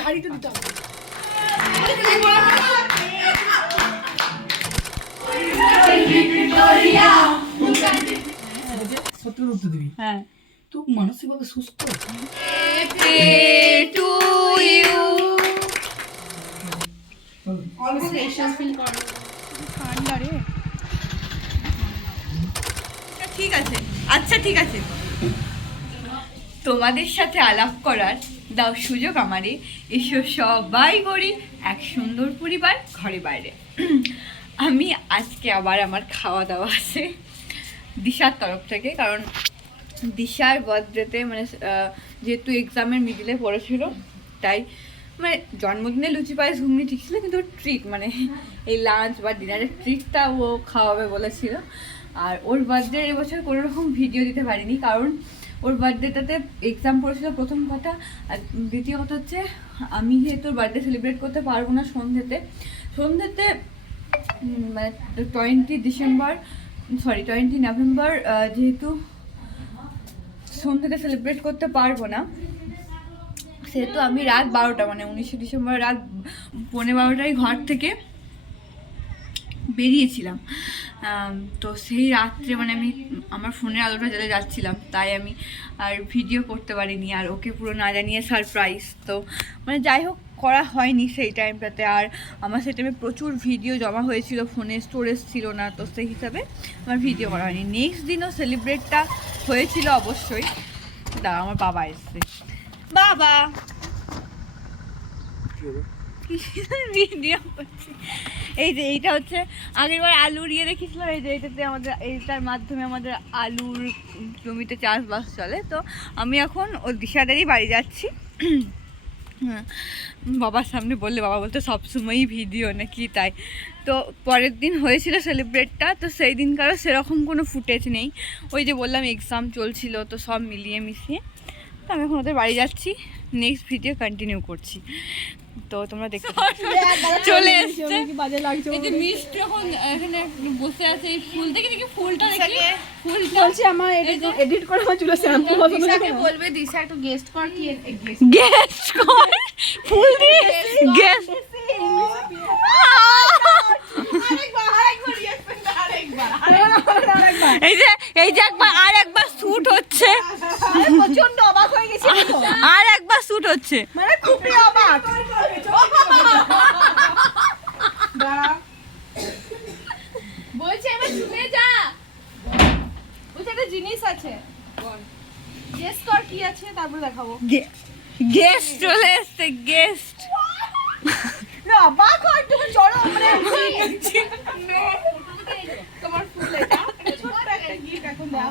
ঝাড়িতে দিতে হবে। সত্যি উত্তর দিবি? হ্যাঁ। তুই মানসিকভাবে সুস্থ? ঠিক আছে, আচ্ছা ঠিক আছে, তোমাদের সাথে আলাপ করার দাও সুযোগ আমারে। এসো সবাই করি এক সুন্দর পরিবার ঘরে বাইরে। আমি আজকে আবার আমার খাওয়া দাওয়া আছে দিশার তরফ থেকে, কারণ দিশার বার্থডেতে মানে যেহেতু এক্সামের মিডিলে পড়েছিল, তাই মানে জন্মদিনে লুচি পায়েস ঘুগনি ঠিক ছিল, কিন্তু ট্রিট মানে এই লাঞ্চ বা ডিনারের ট্রিটটা ও খাওয়াবে বলেছিল। আর ওর বার্থডে এবছর কোনো রকম ভিডিও দিতে পারিনি, কারণ ওর বার্থডেটাতে এক্সাম পড়েছিল প্রথম কথা, আর দ্বিতীয় কথা হচ্ছে আমি যেহেতু বার্থডে সেলিব্রেট করতে পারবো না সন্ধ্যেতে মানে 20 নভেম্বর যেহেতু সন্ধ্যেতে সেলিব্রেট করতে পারবো না, সেহেতু আমি রাত 12টা মানে 19 ডিসেম্বর রাত 12:15 ঘর থেকে বেরিয়েছিলাম। তো সেই রাত্রে মানে আমি আমার ফোনের আলোটা জ্বালিয়ে যাচ্ছিলাম, তাই আমি আর ভিডিও করতে পারিনি, আর ওকে পুরো না জানিয়ে সারপ্রাইজ। তো মানে যাই হোক করা হয়নি সেই টাইমটাতে, আর আমার সেই টাইমে প্রচুর ভিডিও জমা হয়েছিল, ফোনে স্টোরেজ ছিল না, তো সেই হিসাবে আমার ভিডিও করা হয়নি। নেক্সট দিনও সেলিব্রেটটা হয়েছিল অবশ্যই। দাঁড়া, আমার বাবা এসছে। বাবা ভিডিও করছি। এই যে এইটা হচ্ছে আগেরবার আলুর ইয়ে দেখেছিলাম, এই যে এইটাতে আমাদের এইটার মাধ্যমে আমাদের আলুর জমিতে চাষবাস চলে। তো আমি এখন ও দিশাদারই বাড়ি যাচ্ছি। বাবার সামনে বললে বাবা বলতে সবসময়ই ভিডিও নাকি, তাই তো পরের দিন হয়েছিল সেলিব্রেটটা, তো সেই দিনকারও সেরকম কোনো ফুটেজ নেই। ওই যে বললাম এক্সাম চলছিল, তো সব মিলিয়ে মিশিয়ে তো আমি এখন ওদের বাড়ি যাচ্ছি, নেক্সট ভিডিও কন্টিনিউ করছি। তো তোমরা দেখতে চলে এসছে, এই যে মিষ্টি এখন এখানে বসে আছে, এই ফুল দেখে দেখি ফুলটা দেখি, ফুল বলছি আমার এডিট করে আমার চুলে শ্যাম্পু হবে। দিশাকে বলবে দিশা একটু গেস্ট কর, কি গেস্ট কর ফুল দিয়ে গেস্ট। এই যে একবার শুট হচ্ছে, প্রচন্ড অবাক হয়ে গেছি, আর একবার শুট হচ্ছে, মানে খুবই অবাক। বলছে এবার শুনে যা, বলছে একটা জিনিস আছে, গেস্ট কর কি আছে, তারপর দেখাবো। গেস্ট চলে এসছে, গেস্ট। না অবাক হয় তুমি, চলো মানে তোমার ফুল এটা ছোট্ট একটা গিফট এখন দাও।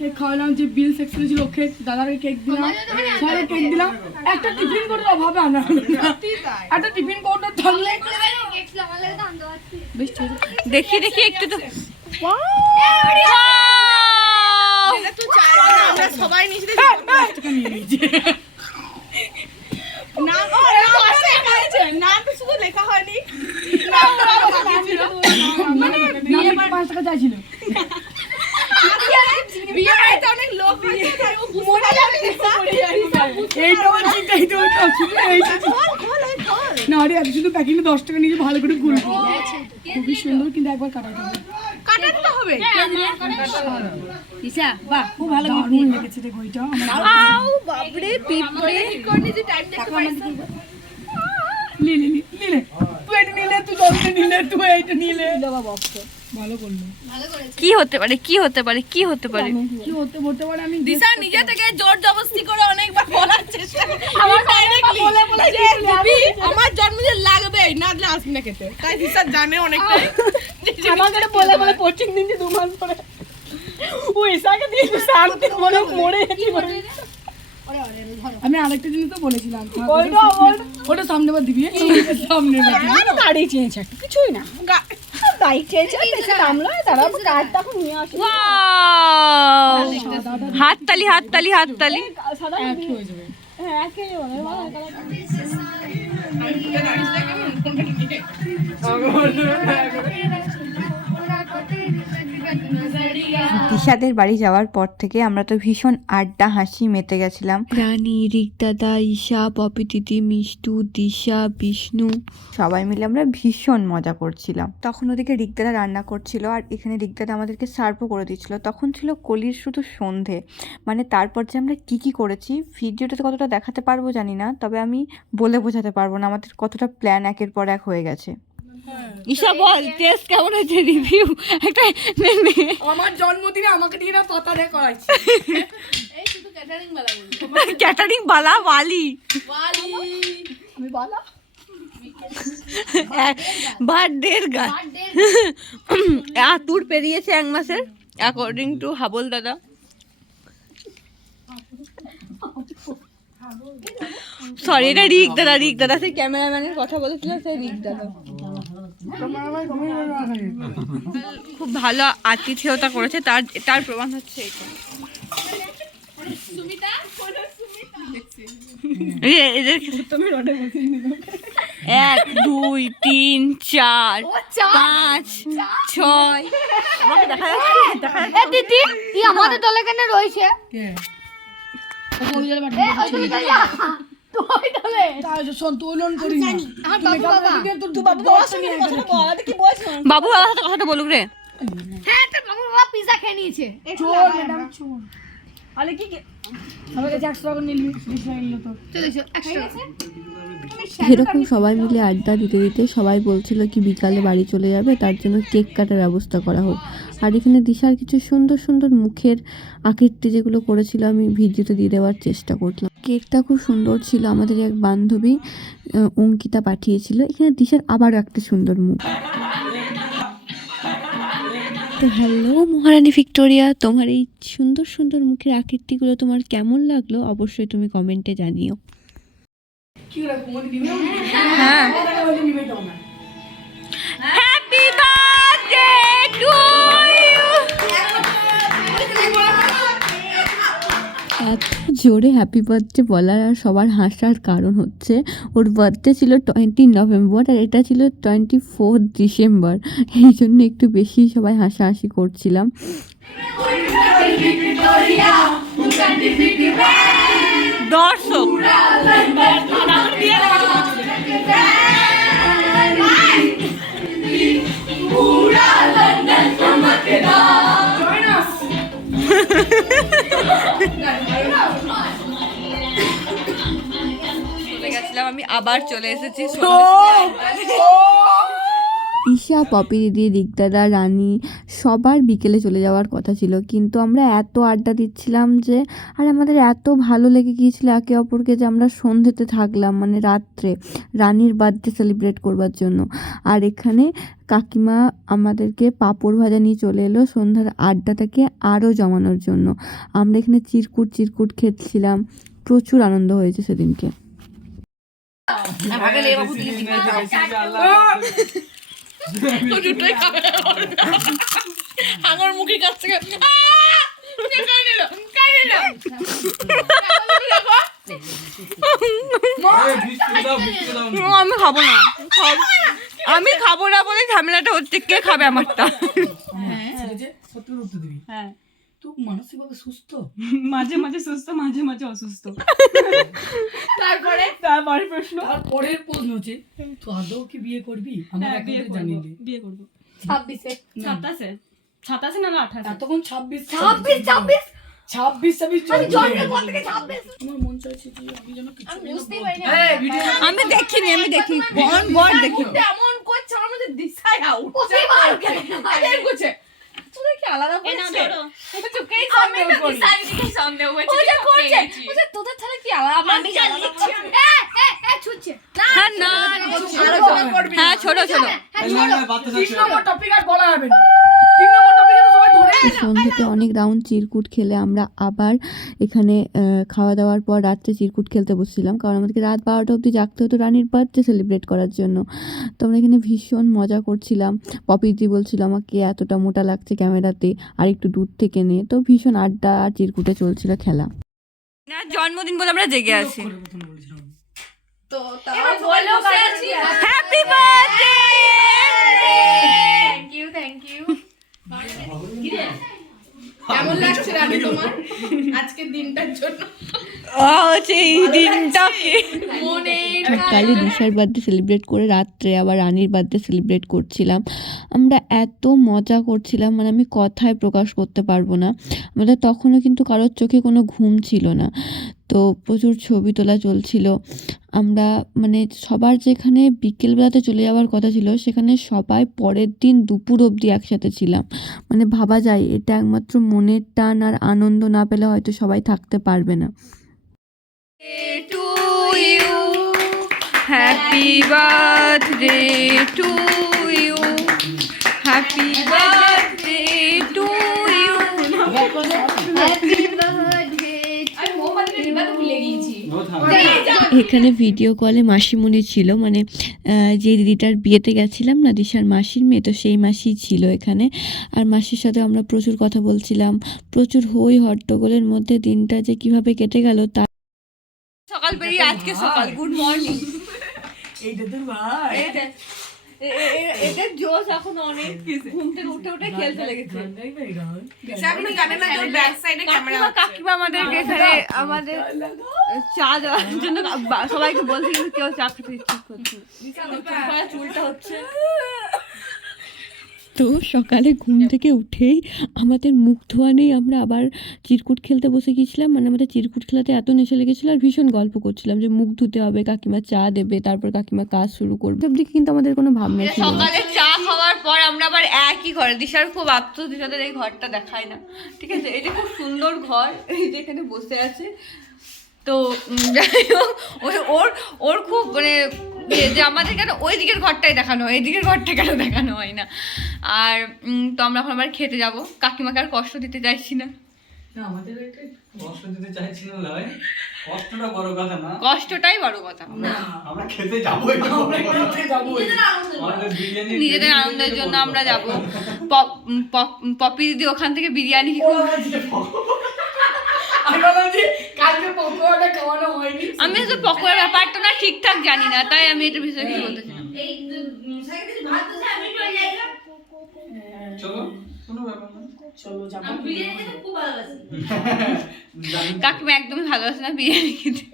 কেক খাওয়ালাম, যে বিল সেকশনে ছিল কেক, দাদাকে কেক দিলাম, সবাই কেক দিলাম, একটা টিফিন কোডের অভাবে আনা একটা টিফিন কোডের থাকলে বেশ ঠিক। দেখি দেখি একটু তো আমরা সবাই নিচে নিয়ে নিয়েছি। নাম তো শুধু লেখা হয়নি, মানে 5 টাকা চাইছিল। বিয়ে বাড়িতে অনেক লোক হয়েছে, তাই ও বুঝতে এইটা না রে, শুধু প্যাকিংটা 10 টাকা নিয়ে ভালো করে গুলবো, খুবই সুন্দর, কিন্তু একবার কাটাতে হবে। কাটাতে হবে। দিশা বাহ, খুব ভালো দারুণ লেগেছে রে ঘইটা আমার। আউ বাবরে পিঁপড়ে কোনি যে টাইম দেখতে পাইছ, নিলে তুই এটা নিলে, তুই 10টা নিলে, তুই এইটা নিলে, বাবা বক্স ভালো করলো। কি হতে পারে, কি হতে পারে, কি হতে পারে, কি হতে পারে আমি দিশা নিজে থেকে জোর জবরদস্তি করে অনেকবার বলার চেষ্টা করে, আমার ডাইরেক্টলি বলে যে দিবি আমার জন্মদিন লাগবে, না দিলে আসবি না খেতে। তাই দিশা জানে অনেকটাই, আমাকে বলে কোচিং দিনছি 2 মাস পরে, ও এসাকে দিয়ে শান্তি বলে মরে গেছি। আমি আরেকটা জিনিস তো বলেছিলাম, ওটা সামনে বার দিবি, সামনে গাড়ি চেয়েছে, কিছুই না বাইক চেয়েছে, নামলো, তারা কার তখন নিয়ে আসে। ওয়াও, হাততালি হাততালি হাততালি। সাদা এক হয়ে যাবে, হ্যাঁ এক হয়ে যাবে। দিশাদের বাড়ি যাওয়ার পর থেকে আমরা তো ভীষণ আড্ডা হাসি মেতে গেছিলাম। রানী, রিকদাদা, ঈশা, পপি দিদি, মিষ্টু, দিশা, বিষ্ণু সবাই মিলে আমরা ভীষণ মজা করছিলাম। তখন ওদিকে রিকদাদা রান্না করছিল আর এখানে রিকদাদা আমাদেরকে সার্ভও করে দিচ্ছিল। তখন ছিল কলির শুধু সন্ধে, মানে তারপর যে আমরা কি করেছি ভিডিওটাতে কতটা দেখাতে পারবো জানি না, তবে আমি বলে বোঝাতে পারবো না আমাদের কতটা প্ল্যান একের পর এক হয়ে গেছে। ঈশা বল, টেস্ট কেমন হয়েছে, রিভিউ একটা নে। আমার জন্মদিনে আমাকে দিয়ে না পাতা দিয়ে করাইছে। এই শুধু ক্যাটারিং বালা বলছি। ক্যাটারিং বালা বালি আমি বলা বার্থডের গান আতুর পেরিয়েছে 1 মাসের অ্যাকর্ডিং টু হাবল দাদা। সরি, এটা রিক দাদা সেই ক্যামেরাম্যানের কথা বলেছিল, সেই রিক দাদা খুব ভালো আতিথেয়তা করেছে, তার প্রমাণ হচ্ছে এটা। সুমিতা 1 2 3 4 5 6 আমাকে দেখা যাচ্ছে। দিদি আমাদের দলে কেন রয়েছে? বাবু বাবার সাথে কথাটা বলুক রে। হ্যাঁ, তো বাবু বাবা পিজা খেয়ে নিয়েছে। এরকম সবাই মিলে আড্ডা দিতে দিতে সবাই বলছিল কি বিকালে বাড়ি চলে যাবে, তার জন্য কেক কাটার ব্যবস্থা করা হোক। আর এখানে দিশার কিছু সুন্দর সুন্দর মুখের আকৃতি যেগুলো করেছিল আমি ভিডিওতে দিয়ে দেওয়ার চেষ্টা করলাম। কেকটা খুব সুন্দর ছিল, আমাদের এক বান্ধবী অঙ্কিতা পাঠিয়েছিল। এখানে দিশার আবার একটা সুন্দর মুখ। তো হ্যালো মহারানী ভিক্টোরিয়া, তোমার এই সুন্দর সুন্দর মুখের আকৃতিগুলো তোমার কেমন লাগলো অবশ্যই তুমি কমেন্টে জানিও। হ্যাঁ, হ্যাপি বার্থডে টু ইউ। এত জোরে হ্যাপি বার্থডে বলার আর সবার হাসার কারণ হচ্ছে ওর বার্থডে ছিল 20 নভেম্বর আর এটা ছিল 24 ডিসেম্বর, এই জন্য একটু বেশি সবাই হাসাহাসি করছিলাম। দর্শক চলে গেছিলাম, আমি আবার চলে এসেছি। ঈশা, পপি দিদি, রিকদাদা, রানী সবার বিকেলে চলে যাওয়ার কথা ছিল, কিন্তু আমরা এত আড্ডা দিচ্ছিলাম যে আর আমাদের এত ভালো লেগে গিয়েছিল একে অপরকে যে আমরা সন্ধ্যেতে থাকলাম, মানে রাত্রে রানীর বার্থডে সেলিব্রেট করবার জন্য। আর এখানে কাকিমা আমাদেরকে পাঁপড় ভাজা নিয়ে চলে এলো সন্ধ্যার আড্ডাটাকে আরও জমানোর জন্য। আমরা এখানে চিরকুট খেয়েছিলাম, প্রচুর আনন্দ হয়েছে সেদিনকে। আমার মুখে কাছ থেকে আমি খাবো না বলে ঝামেলাটা হচ্ছে, কে খাবে আমারটা? হ্যাঁ, তো মানসিকভাবে সুস্থ, মাঝে মাঝে সুস্থ, মাঝে মাঝে অসুস্থ। তারপরে প্রশ্ন, পরের প্রশ্ন হচ্ছে তো আদৌ কি বিয়ে করবি? আমরা বিয়ে এখন করবো, জানি বিয়ে করবো 26-এ 27 না 28? এতক্ষণ 26 আমি জন্মের পর থেকে 26। আমার মন চাইছে যে আমি যেন কিছু আমি বুঝতেই পারি না। আমি দেখিনি, বল দেখি। এমন করছে আমার মধ্যে দিশাই আউট। ওই বার কেন? আরে করছে তোদের কি আলাদা করছে? চোখেই সন্দেহ করি। সন্দেহ হয়েছে। ওই যে করছে। ওই যে তোদের তাহলে কি আলাদা? আমি জানি ছুটছে না, আলোচনা করবি। হ্যাঁ, ছোট তিন নম্বর টপিক আর বলা হবে না। 3 নম্বর টপিকে তো সবাই ধরে সন্ধ্যেতে অনেক রাউন্ড চিরকুট খেলে আমরা আবার এখানে খাওয়া দাওয়ার পর রাত্রে চিরকুট খেলতে বসছিলাম, কারণ আমাদেরকে রাত 12টা অবধি জাগতে হতো রানীর বার্থডে সেলিব্রেট করার জন্য। তো আমরা এখানে ভীষণ মজা করছিলাম। পপি দি বলছিল আমাকে এতটা মোটা লাগছে ক্যামেরাতে, আর একটু দূর থেকে নে। তো ভীষণ আড্ডা আর চিরকুটে চলছিল খেলা। না, জন্মদিন বলে আমরা জেগে আছি। তো তাহলে বলো কাছে হ্যাপি বার্থডে। থ্যাংক ইউ কেমন লাগছে রানী তোমার আজকের দিনটার জন্য? এই দিনটাকে সকালে দিশার বার্থডে সেলিব্রেট করে রাত্রে আবার রানীর বার্থডে সেলিব্রেট করছিলাম। আমরা এত মজা করছিলাম, মানে আমি কথায় প্রকাশ করতে পারবো না। আমাদের তখনও কিন্তু কারোর চোখে কোনো ঘুম ছিল না, তো প্রচুর ছবি তোলা চলছিল। আমরা মানে সবার যেখানে বিকেলবেলাতে চলে যাওয়ার কথা ছিল সেখানে সবাই পরের দিন দুপুর অবধি একসাথে ছিলাম। মানে ভাবা যায় এটা একমাত্র মনের টান আর আনন্দ না পেলে হয়তো সবাই থাকতে পারবে না। To you, happy birthday to you, happy birthday to you. এখানে ভিডিও কলে মাসিমণি ছিল, মানে যে দিদিটার বিয়েতে গেছিলাম না, দিশার মাসির মেয়ে, তো সেই মাসি ছিল এখানে। আর মাসির সাথে আমরা প্রচুর কথা বলছিলাম, প্রচুর হই হট্টগোলের মধ্যে দিনটা যে কিভাবে কেটে গেল তা। সকাল পেরিয়ে আজকে সকাল, গুড মর্নিং। এদের জোশ এখন অনেক, ঘুম থেকে উঠে উঠে খেলতে লেগেছে। আপনি জানেন না যে ব্যাক সাইডে ক্যামেরা কাকিমা আমাদেরকে এখানে আমাদের চা দেওয়ার জন্য সবাইকে বলছে, কিন্তু কেউ চা খেতে ইচ্ছে করছে। চুলটা হচ্ছে তো সকালে ঘুম থেকে উঠেই আমাদের মুখ ধোয়া নেই, আমরা আবার চিরকুট খেলতে বসে গিয়েছিলাম। মানে আমাদের চিরকুট খেলাতে এত নেশা লেগেছিলো আর ভীষণ গল্প করছিলাম যে মুখ ধুতে হবে, কাকিমা চা দেবে, তারপর কাকিমা কাজ শুরু করবে। সব দিকে কিন্তু আমাদের কোনো ভাবনা ছিল না। সকালে চা খাওয়ার পর আমরা আবার একই ঘরে, দিশার খুব আফসোস দিশাদের এই ঘরটা দেখায় না, ঠিক আছে? এটা খুব সুন্দর ঘর, এই যে এখানে বসে আছে। তো যাই হোক, ওর খুব মানে যে আমাদের কেন ওই দিকের ঘরটাই দেখানো হয়, এই দিকের ঘরটা কেন দেখানো হয় না। আর তো আমরা এখন আবার খেতে যাব, কাকিমাকে আর কষ্ট দিতে চাইছি না। আমাদের একটা কষ্ট দিতে চাইছি না, লয় কষ্টটা বড় কথা না, কষ্টটাই বড় কথা। আমরা খেতে যাবোই, আমরা খেতে যাবোই, আমাদের বিরিয়ানি নিজেদের আনন্দের জন্য আমরা যাব। পপি দিদি ওখান থেকে বিরিয়ানি আমি তো পকোড়ার ব্যাপারটা না ঠিকঠাক জানি না, তাই আমি এটা বিষয়ে কিছু বলতে চাই। চলো, কোনো ব্যাপার না, চলো যাবো। কাকিমা একদমই ভালোবাসে না বিরিয়ানি খেতে,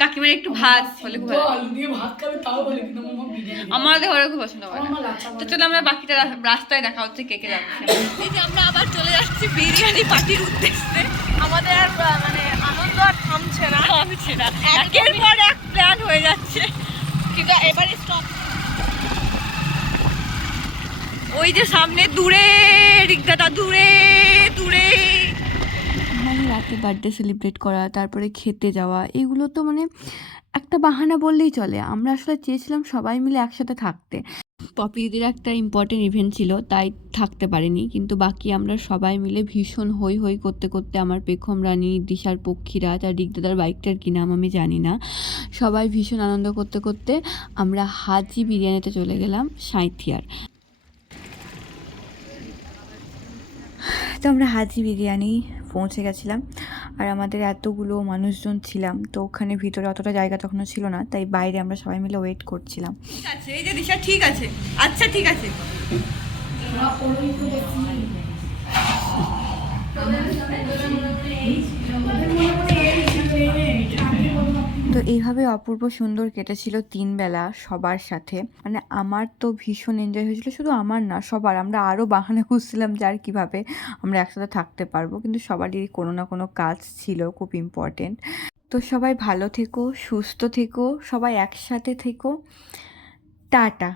কাকিমার একটু ভাত হলে খুব ভালো। আলু দিয়ে ভাত খাবে তাও বলে, কিন্তু আমার বিরিয়ানি আমাদের ঘরে খুব পছন্দ করে না। আমার লাচ্ছা তো চলো আমরা বাকিটা রাস্তায় দেখা হচ্ছে, কে কে যাচ্ছে। এই যে আমরা আবার চলে যাচ্ছি বিরিয়ানি পার্টির উদ্দেশ্যে। আমাদের আর মানে আনন্দ আর থামছে না, একের পর এক প্ল্যান হয়ে যাচ্ছে, কিন্তু এবারে স্টপ। ওই যে সামনে দূরে রিক্সাটা, দূরে দূরে। মানে রাতে বার্থডে সেলিব্রেট করা, তারপরে খেতে যাওয়া, এগুলো তো মানে একটা বাহানা বললেই চলে। আমরা আসলে চেয়েছিলাম সবাই মিলে একসাথে থাকতে। পপি দিদির একটা ইম্পর্টেন্ট ইভেন্ট ছিল তাই থাকতে পারিনি, কিন্তু বাকি আমরা সবাই মিলে ভীষণ হই হই করতে করতে, আমার পেখম রানী, দিশার পক্ষীরাজ আর রিকদাদার বাইকটার কী নাম আমি জানি না, সবাই ভীষণ আনন্দ করতে করতে আমরা হাজি বিরিয়ানিতে চলে গেলাম সাঁইথিয়ার। তো আমরা হাজি বিরিয়ানি পৌঁছে গেছিলাম, আর আমাদের এতগুলো মানুষজন ছিলাম, তো ওখানে ভিতরে অতটা জায়গা তখনও ছিল না, তাই বাইরে আমরা সবাই মিলে ওয়েট করছিলাম। ঠিক আছে, এই যে দিশা ঠিক আছে, আচ্ছা ঠিক আছে। তো এইভাবে অপূর্ব সুন্দর কেটেছিল 3 বেলা সবার সাথে। মানে আমার তো ভীষণ এনজয় হয়েছিল, শুধু আমার না সবার। আমরা আরও বাহানা খুঁজছিলাম যে আর কীভাবে আমরা একসাথে থাকতে পারবো, কিন্তু সবারই কোনো না কোনো কাজ ছিল খুব ইম্পর্টেন্ট। তো সবাই ভালো থেকো, সুস্থ থেকো, সবাই একসাথে থেকো, টাটা।